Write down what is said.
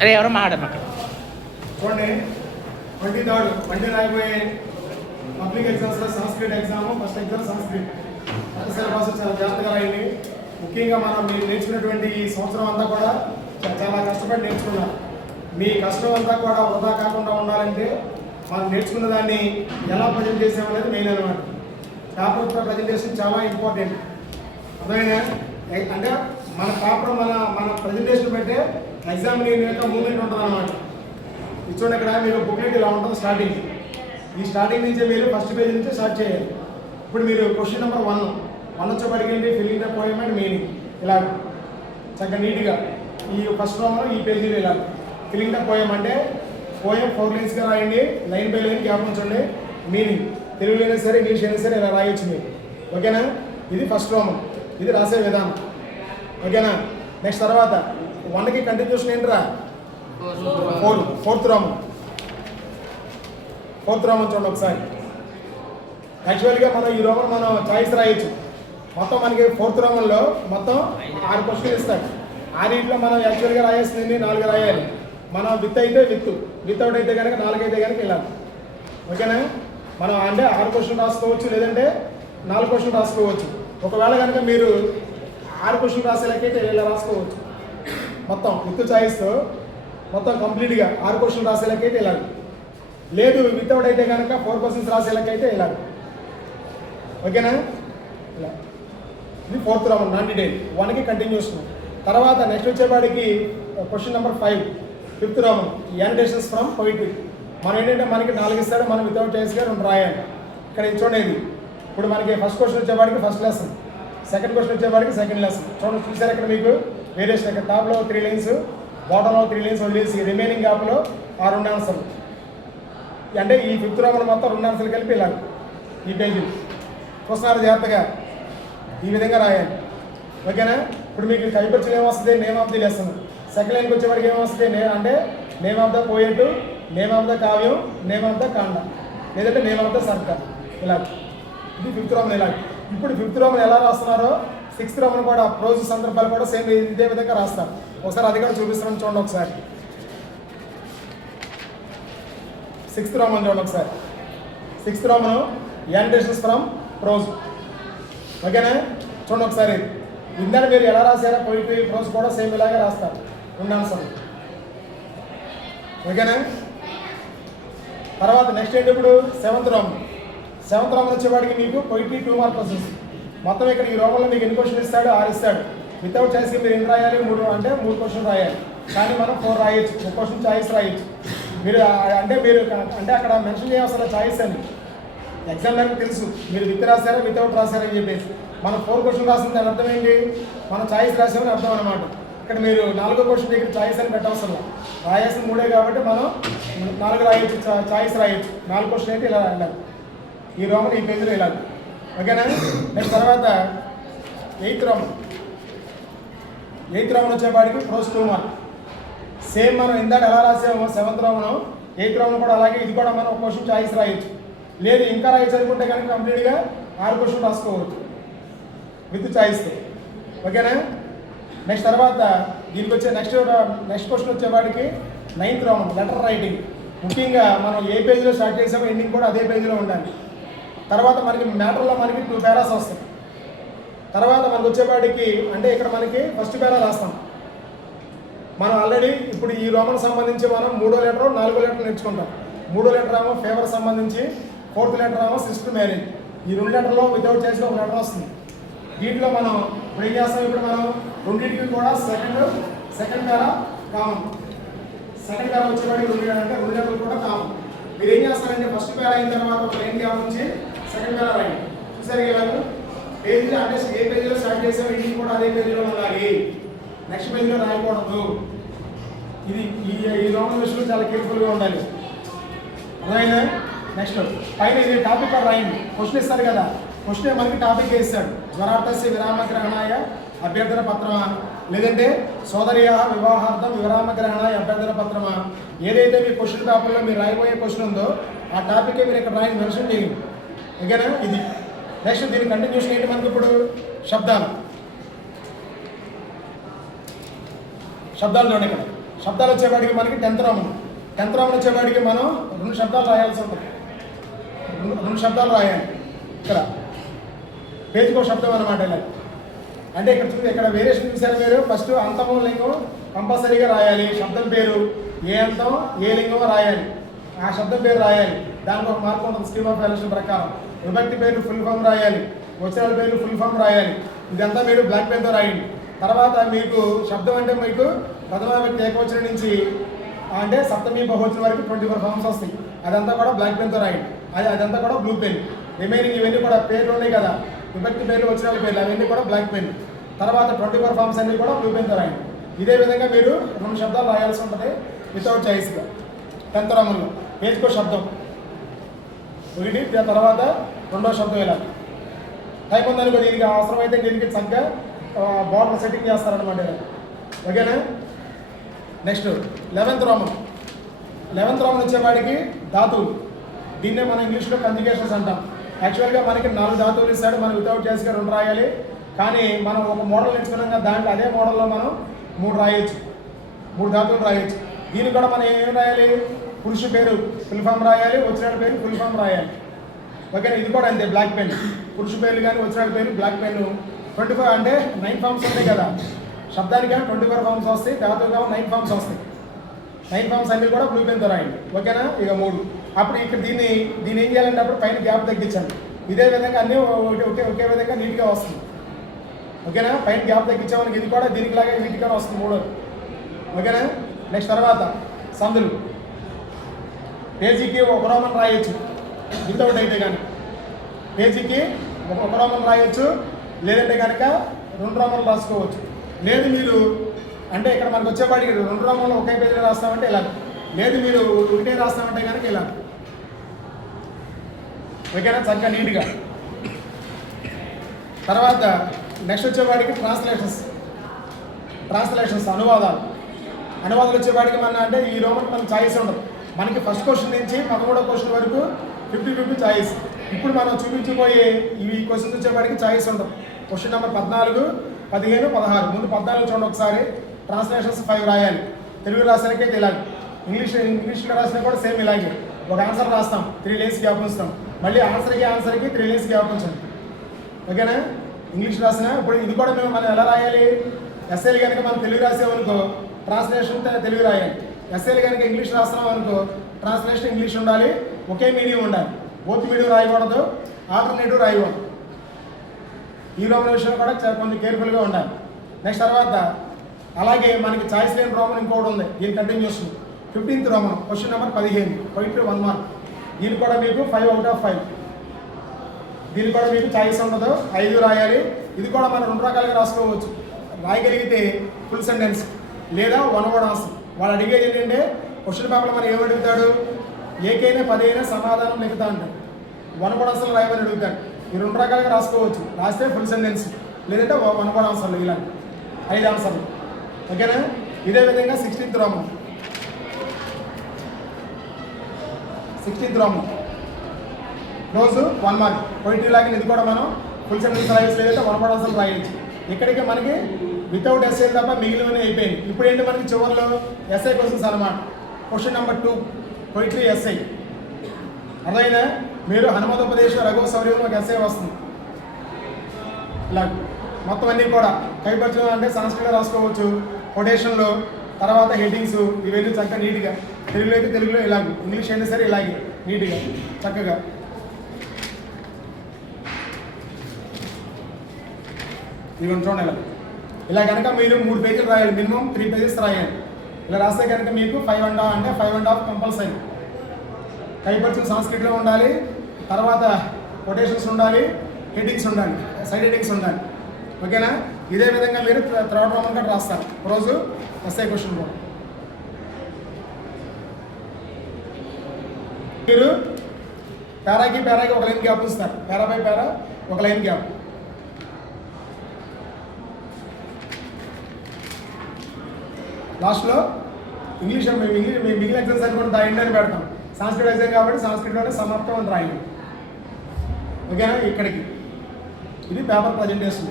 అరే ఎవరో మాట్లాడమ్మా చూడండి 23rd మండే రాయబోయే పబ్లిక్ ఎగ్జామ్స్లో Sanskrit exam first exam Sanskrit syllabus చాలా జాగ్రత్తగా రాయండి. ముఖ్యంగా మనం మీరు నేర్చుకున్నటువంటి ఈ సంవత్సరం అంతా కూడా చాలా కష్టపడి నేర్చుకున్నారు. మీ కష్టం అంతా కూడా వృధా కాకుండా ఉండాలంటే మనం నేర్చుకున్న దాన్ని ఎలా ప్రజెంట్ చేసామనేది మెయిన్ అనమాట. పేపర్ ప్రజెంటేషన్ చాలా ఇంపార్టెంట్. అర్థమైనా అంటే మన పేపర్ మన ప్రజెంటేషన్ పెట్టే ఎగ్జామ్ యొక్క మూమెంట్ ఉంటుంది అనమాట. చూడండి ఇక్కడ మీకు బుక్లెట్ ఇలా ఉంటుంది స్టార్టింగ్. ఈ స్టార్టింగ్ నుంచే మీరు ఫస్ట్ పేజ్ నుంచి స్టార్ట్ చేయాలి. ఇప్పుడు మీరు క్వశ్చన్ నెంబర్ 1 వచ్చేప్పటికేంటి filling the poem and meaning ఇలా చక్కగా నీట్గా ఈ ఫస్ట్ రోమ్లో ఈ పేజీలో ఇలా ఫిల్లింగ్ ద పోయం అంటే పోయం 4 లైన్స్గా రాయండి, లైన్ బై లైన్ గ్యాప్ ఉంచండి. మీనింగ్ తెలుగులో అయినా సరే ఇంగ్లీష్ అయినా సరే ఇలా రాయొచ్చు మీరు. ఓకేనా? ఇది ఫస్ట్ రోమ్, ఇది రాసే విధానం. ఓకేనా? నెక్స్ట్ తర్వాత 1కి కంటిన్యూషన్ ఏంటిరా 4. ఫోర్త్ రోమన్ చూడండి ఒకసారి. యాక్చువల్గా మనం ఈ రోమన్ మనం చాయిస్ రాయొచ్చు. మొత్తం మనకి 4th రోమన్లో మొత్తం 6 క్వశ్చన్లు ఇస్తాడు. 6 మనం యాక్చువల్గా రాయాల్సింది 4 రాయాలి. మనం విత్ అయితే వితౌట్ అయితే కనుక 4 అయితే కనుక వెళ్ళాలి. ఓకేనా? మనం అంటే 6 క్వశ్చన్ రాసుకోవచ్చు, లేదంటే 4 క్వశ్చన్ రాసుకోవచ్చు. ఒకవేళ కనుక మీరు 6 క్వశ్చన్ రాసే లెక్కైతే ఇలా రాసుకోవచ్చు. మొత్తం విత్ చాయిస్తో మొత్తం కంప్లీట్గా 6 క్వశ్చన్ రాసే లెక్కైతే వెళ్ళాలి. లేదు వితౌట్ అయితే కనుక 4 క్వశ్చన్స్ రాసే లెక్కైతే వెళ్ళాలి. ఓకేనా? ఇలా ఇది 4th రౌండ్ నాన్ డీటెయిల్. 1కి కంటిన్యూషన్. తర్వాత నెక్స్ట్ వచ్చేవాడికి question number 5 5th round annotations from poetry. మనం ఏంటంటే మనకి 4 ఇస్తాడు, మనం వితౌట్ చాయిస్గా 2 రాయాలి. ఇక్కడ చూడండి ఇప్పుడు మనకి ఫస్ట్ క్వశ్చన్ వచ్చేవాడికి ఫస్ట్ లెసన్, సెకండ్ క్వశ్చన్ వచ్చేవాడికి సెకండ్ లెసన్. చూడండి చూసారు ఇక్కడ మీకు వేరియేషన్. ఇక్కడ టాప్లో 3 లైన్స్, బాటంలో 3 లైన్స్ వదిలేసి రిమైనింగ్ గ్యాప్లో ఆ 2 ఆన్సర్లు. అంటే ఈ 5th రౌండ్ మొత్తం 2 ఆన్సర్లు కలిపి వెళ్ళాలి. ఈ పేజీ చూస్తున్నారు జాగ్రత్తగా ఈ విధంగా రాయాలి. ఓకేనా? ఇప్పుడు మీకు కైపర్చులు ఏమొస్తుంది? Name of the lesson. Second లైన్కి వచ్చేవాడికి ఏమొస్తుంది? అంటే name of the poet, name of the కావ్యం, నేమ్ ఆఫ్ ద కాండ, లేదంటే నేమ్ ఆఫ్ ద సర్కార్. ఇలా ఇది 5th రౌండ్. ఇలా ఇప్పుడు 5th రౌండ్ ఎలా రాస్తున్నారో 6th రౌండ్ కూడా ప్రోజ్ సందర్భాలు కూడా సేమ్ ఇదే విధంగా రాస్తారు. ఒకసారి అది కూడా చూపిస్తున్నాను చూడండి ఒకసారి. 6th రౌండ్ చూడండి ఒకసారి. 6th round annotations from prose. ఓకేనా? చూడండి ఒకసారి. ఇందాక మీరు ఎలా రాశారో పోయిట్రీ ప్రోజ్ కూడా సేమ్ ఇలాగే రాస్తారు. 2 ఆన్సర్లు. ఓకేనా? తర్వాత నెక్స్ట్ ఏంటి ఇప్పుడు 7th రౌండ్. 7th రౌండ్ వచ్చేవాడికి మీకు పోయిట్రీ 2 మార్క్ క్వశ్చన్స్. మొత్తం ఇక్కడ ఈ రోమంలో మీకు ఎన్ని క్వశ్చన్ ఇస్తాడు? 6 ఇస్తాడు. వితౌట్ చాయిస్కి మీరు ఎన్ని రాయాలి? 3 క్వశ్చన్ రాయాలి. కానీ మనం 4 రాయొచ్చు, 1 క్వశ్చన్ చాయిస్ రాయొచ్చు. మీరు అంటే అక్కడ మెన్షన్ చేయవలసిన చాయిస్ అని ఎగ్జామ్లకి తెలుసు. మీరు విత్ రాశారా వితౌట్ రాశారా అని చెప్పేసి. మనం 4 క్వశ్చన్ రాసింది దాని అర్థం ఏంటి? మనం చాయిస్ రాసామని అర్థం అనమాట. ఇక్కడ మీరు 4వ క్వశ్చన్ దగ్గర చాయిస్ అని పెట్టవసరం. రాయాల్సిన 3 కాబట్టి మనం 4 రాయొచ్చు, చాయిస్ రాయొచ్చు. 4 క్వశ్చన్ అయితే ఇలా వెళ్ళాలి. ఈ రోమన్ ఈ పేజీలో వెళ్ళాలి. ఓకేనా? నెక్స్ట్ తర్వాత 8th రౌండ్. 8th రౌండ్ వచ్చేవాడికి ప్రోజ్ 2 మార్క్. సేమ్ మనం ఇందాక ఎలా రాసామో 7th రౌండ్ 8th రౌండ్ కూడా అలాగే. ఇది కూడా మనం 1 క్వశ్చన్ చాయిస్ రాయొచ్చు. లేదు ఇంకా రాయొచ్చు అనుకుంటే కనుక కంప్లీట్గా 6 క్వశ్చన్ రాసుకోవచ్చు విత్ చాయిస్తో. ఓకేనా? నెక్స్ట్ తర్వాత దీనికి వచ్చే నెక్స్ట్ క్వశ్చన్ వచ్చేవాడికి 9th రౌండ్ లెటర్ రైటింగ్. ముఖ్యంగా మనం ఏ పేజీలో స్టార్ట్ చేసామో ఎండింగ్ కూడా అదే పేజీలో ఉండాలి. తర్వాత మనకి మ్యాటర్లో మనకి 2 పారాస్ వస్తాయి. తర్వాత మనకు వచ్చేవాడికి అంటే ఇక్కడ మనకి ఫస్ట్ పారా రాస్తాం. మనం ఆల్రెడీ ఇప్పుడు ఈ రోమన్ సంబంధించి మనం 3వ లెటర్ 4వ లెటర్ నేర్చుకుంటాం. 3వ లెటర్ ఏమో ఫేవర్ సంబంధించి, 4th లెటర్ ఏమో సిస్టర్ మ్యారేజ్. ఈ 2 లెటర్లో వితౌట్ చేసిన 1 లెటర్ వస్తుంది. దీంట్లో మనం ఇప్పుడు ఏం చేస్తాం? ఇప్పుడు మనం రెండింటికి కూడా సెకండ్ పారా కామన్. సెకండ్ పారా వచ్చేవాడికి 2 అంటే 2 లెటర్లు కూడా కామన్. మీరు ఏం చేస్తారంటే ఫస్ట్ పారా అయిన తర్వాత ఒక లైన్ గ్యాప్ నుంచి సెకండ్ పారా రాయండి. చూసారు ఇలాగ పేజీలో అంటే ఏ పేజీలో స్టార్ట్ చేసామో ఇంటికి కూడా అదే పేజీలో ఉండాలి. నెక్స్ట్ పేజీలో రాయకూడదు. ఇది ఈ రోమన్ విషయంలో చాలా కేర్ఫుల్గా ఉండాలి. అర్థమైనా? నెక్స్ట్ పైన ఇది టాపిక్ రాయండి. క్వశ్చన్ ఇస్తారు కదా, క్వశ్చన్ మనకి టాపిక్ ఇస్తాడు. జ్వరార్థస్య విరామగ్రహణాయ అభ్యర్థన పత్రమా, లేదంటే సోదర్య వివాహార్థం విరామగ్రహణాయ అభ్యర్థన పత్రమా. ఏదైతే మీ క్వశ్చన్ పేపర్లో మీరు రాయబోయే క్వశ్చన్ ఉందో ఆ టాపికే మీరు ఇక్కడ రాయని మెన్షన్ చేయండి. ఓకేనా? ఇది నెక్స్ట్ దీని కంటిన్యూషన్ ఏంటి మనకి ఇప్పుడు శబ్దాలు. శబ్దాలు చూడండి ఇక్కడ. శబ్దాలు వచ్చేవాడికి మనకి 10th రోమన్. 10th రోమన్ వచ్చేవాడికి మనం 2 శబ్దాలు రాయాల్సి ఉంటుంది. 2 శబ్దాలు రాయాలి. ఇక్కడ పేజీకో శబ్దం అన్నమాట. ఇలా అంటే ఇక్కడ వేరియేషన్ చూసారు మీరు. ఫస్ట్ అంతము లింగం కంపల్సరీగా రాయాలి. శబ్దం పేరు ఏ అంతం ఏ లింగం రాయాలి. ఆ శబ్దం పేరు రాయాలి. దానికి ఒక మార్పు ఉంటుంది స్కీమ్ ఆఫ్ ఎలక్షన్ ప్రకారం. విభక్తి పేరు ఫుల్ ఫామ్ రాయాలి. వచనాల పేరు ఫుల్ ఫామ్ రాయాలి. ఇదంతా మీరు బ్లాక్ పెన్తో రాయండి. తర్వాత మీకు శబ్దం అంటే మీకు ప్రథమ వ్యక్తి ఏకవచనం నుంచి అంటే సప్తమి బహువచనం వరకు 24 ఫామ్స్ వస్తాయి. అదంతా కూడా బ్లాక్ పెన్తో రాయండి. అదంతా కూడా బ్లూ పెన్. రిమైనింగ్ ఇవన్నీ కూడా పేర్లు ఉన్నాయి కదా, విభక్తి పేర్లు వచనాల పేర్లు, అవన్నీ కూడా బ్లాక్ పెన్. తర్వాత 24 ఫామ్స్ అన్నీ కూడా బ్లూ పెన్తో రాయండి. ఇదే విధంగా మీరు 2 శబ్దాలు రాయాల్సి ఉంటుంది వితౌట్ చాయిస్గా. 10th రోమన్లో పేజ్కో శబ్దం ఒకటి, తర్వాత 2వ శబ్దం ఇలా. టైప్ ఉందనుకో దీనికి అవసరమైతే దీనికి చక్కగా బార్డర్ సెట్టింగ్ చేస్తారనమాట. ఓకేనా. Next 11th Roman. 11th Roman వచ్చేవాడికి ధాతువులు. దీన్నే మనం ఇంగ్లీష్లో కంజుగేషన్స్ అంటాం. యాక్చువల్గా మనకి 4 ధాతువులు ఇస్తాడు. మనం వితౌట్ చాయిస్గా 2 రాయాలి. కానీ మనం ఒక మోడల్ ఎంచుకున్నాం, దాంట్లో అదే మోడల్లో మనం 3 రాయొచ్చు. 3 ధాతువులు రాయొచ్చు. దీనికి కూడా మనం ఏం రాయాలి? పురుషు పేరు ఫుల్ ఫామ్ రాయాలి, వచనాల పేరు ఫుల్ ఫామ్ రాయాలి. ఓకేనా. ఇది కూడా అంతే బ్లాక్ పెన్. పురుషు పేర్లు కానీ వచనాల పేరు బ్లాక్ పెన్. 24 అంటే 9 ఫామ్స్ ఉంటాయి కదా. శబ్దానికి 24 ఫామ్స్ వస్తాయి, ధాతువుగా 9 ఫామ్స్ వస్తాయి. 9 ఫామ్స్ అన్నీ కూడా బ్లూ పెన్తో రాయండి. ఓకేనా. ఇక 3. అప్పుడు ఇక్కడ దీన్ని ఏం చేయాలంటే అప్పుడు పైన గ్యాప్ తగ్గించండి. ఇదే విధంగా అన్నీ ఒకే విధంగా నీట్గా వస్తుంది. ఓకేనా. పైన గ్యాప్ తగ్గించామని ఇది కూడా దీనికి లాగా నీట్గా వస్తుంది 3. ఓకేనా. నెక్స్ట్ తర్వాత సందులు. పేజీకి 1 రోమన్ రాయొచ్చు వితౌట్ అయితే కానీ. పేజీకి 1 రోమన్ రాయొచ్చు, లేదంటే కనుక 2 రోమన్లు రాసుకోవచ్చు. లేదు మీరు అంటే ఇక్కడ మనకు వచ్చేపాటికి 2 రోమన్లు ఒకే పేజీలో రాస్తామంటే ఇలా, లేదు మీరు ఒకటే రాస్తామంటే కనుక ఇలా. ఓకేనా. చక్కగా నీట్గా. తర్వాత నెక్స్ట్ వచ్చేవాడికి ట్రాన్స్లేషన్స్ అనువాదాలు వచ్చేవాడికి మన అంటే ఈ రోమన్ మనకు ఛాయిస్ ఉండదు. మనకి ఫస్ట్ క్వశ్చన్ నుంచి 13వ క్వశ్చన్ వరకు 50-50 ఛాయిస్. ఇప్పుడు మనం చూపించబోయే ఈ క్వశ్చన్స్ వచ్చేవాడికి ఛాయిస్ ఉండదు. Question number 14, 15, 16. ముందు 14 చూడండి ఒకసారి. ట్రాన్స్లేషన్స్ 5 రాయాలి. తెలుగు రాసినకే ఇలాగే, ఇంగ్లీష్లో రాసినా కూడా సేమ్ ఇలాగే. ఒక ఆన్సర్ రాస్తాం, 3 లైన్స్ గ్యాప్ ఉంచుతాం. మళ్ళీ ఆన్సర్కి 3 లైన్స్ గ్యాప్ ఉంచండి. ఓకేనా. ఇంగ్లీష్ రాసినా ఇప్పుడు ఇది కూడా మనం ఎలా రాయాలి? ఎస్ఏలు కనుక మనం తెలుగు రాసామనుకో ట్రాన్స్లేషన్ తెలుగు రాయాలి. ఎస్ఏలు కనుక ఇంగ్లీష్ రాస్తున్నాం అనుకో ట్రాన్స్లేషన్ ఇంగ్లీష్ ఉండాలి, ఒకే మీడియం ఉండాలి. బోత్ మీడియం రాయకూడదు, ఆల్టర్నేటివ్ రాయకూడదు. ఈ రోమన్ విషయంలో కూడా కొంచెం కేర్ఫుల్గా ఉండాలి. నెక్స్ట్ తర్వాత అలాగే మనకి చాయిస్ లేని రోమన్ ఇంకోటి ఉంది, దీని continuation. 15th Roman question number 15, poetry 1 mark. దీనికి కూడా మీకు 5 out of 5. దీనికి కూడా మీకు చాయిస్ ఉండదు, 5 రాయాలి. ఇది కూడా మనం 2 రకాలుగా రాసుకోవచ్చు. రాయగలిగితే ఫుల్ సెంటెన్స్, లేదా 1 word ఆన్సర్. వాళ్ళు అడిగేది ఏంటంటే క్వశ్చన్ పేపర్లో మనం ఏమి అడుగుతాడు? ఏకైనా 10 అయినా సమాధానం లిఖితా అంటాడు. 1 word ఆన్సర్లు రాయమని అడుగుతాడు. ఈ 2 రకాలుగా రాసుకోవచ్చు. రాస్తే ఫుల్ సెంటెన్స్, లేదంటే 1 word ఆన్సర్లు, ఇలా 5 ఆన్సర్లు. ఓకేనా. ఇదే విధంగా 16th రోమన్. 16th రోమన్ రోజు 1 మార్క్. పోయిటరీ లాగా ఇది కూడా మనం ఫుల్ సెంటెన్స్ రాయొచ్చు, లేదంటే 1 word ఆన్సర్లు రాయొచ్చు. ఇక్కడికి మనకి వితౌట్ ఎస్ఏ తప్ప మిగిలినవి అయిపోయింది. ఇప్పుడు ఏంటి మనకి చివరిలో ఎస్ఐ క్వశ్చన్స్ అన్నమాట. Question number 2 poetry SI. అదైనా మీరు హనుమతోపదేశ రఘు శౌర్యంలో ఒక ఎస్ఐ వస్తుంది. ఇలా మొత్తం అన్నీ కూడా కైపర్చడం అంటే సంస్కృతిలో రాసుకోవచ్చు. కొటేషన్లో, తర్వాత హెడ్డింగ్స్, ఇవన్నీ చక్కగా నీట్గా. తెలుగులో అయితే తెలుగులో ఇలాగే, ఇంగ్లీష్ అయినా సరే ఇలాగే నీట్గా చక్కగా. ఇవన్నీ చూడండి ఇలా కనుక మీరు 3 పేజీలు రాయాలి, మినిమం 3 పేజెస్ రాయాలి. ఇలా రాస్తే కనుక మీకు 5.5 అంటే 5.5 కంపల్సరీ. కైపర్చం సంస్కృతిలో ఉండాలి, తర్వాత కొటేషన్స్ ఉండాలి, హెడ్డింగ్స్ ఉండాలి, సైడ్ హెడ్డింగ్స్ ఉండాలి. ఓకేనా. ఇదే విధంగా మీరు 3rd రోమన్ కూడా రాస్తారు రోజు ఎస్ఐ క్వశ్చన్ కూడా. మీరు పేరాకి ఒక లైన్ గ్యాప్ ఇస్తారు. పేరా బై పేరా ఒక లైన్ గ్యాప్. లాస్ట్లో ఇంగ్లీష్ మిగిలిన ఎగ్జామ్స్ అని కూడా దాని అని పెడతాం. సంస్కృత ఎగ్జామ్ కాబట్టి సంస్కృతంలోనే సమాప్తం అని రాయండి. ఓకేనా. ఇక్కడికి ఇది పేపర్ ప్రజెంటేషన్.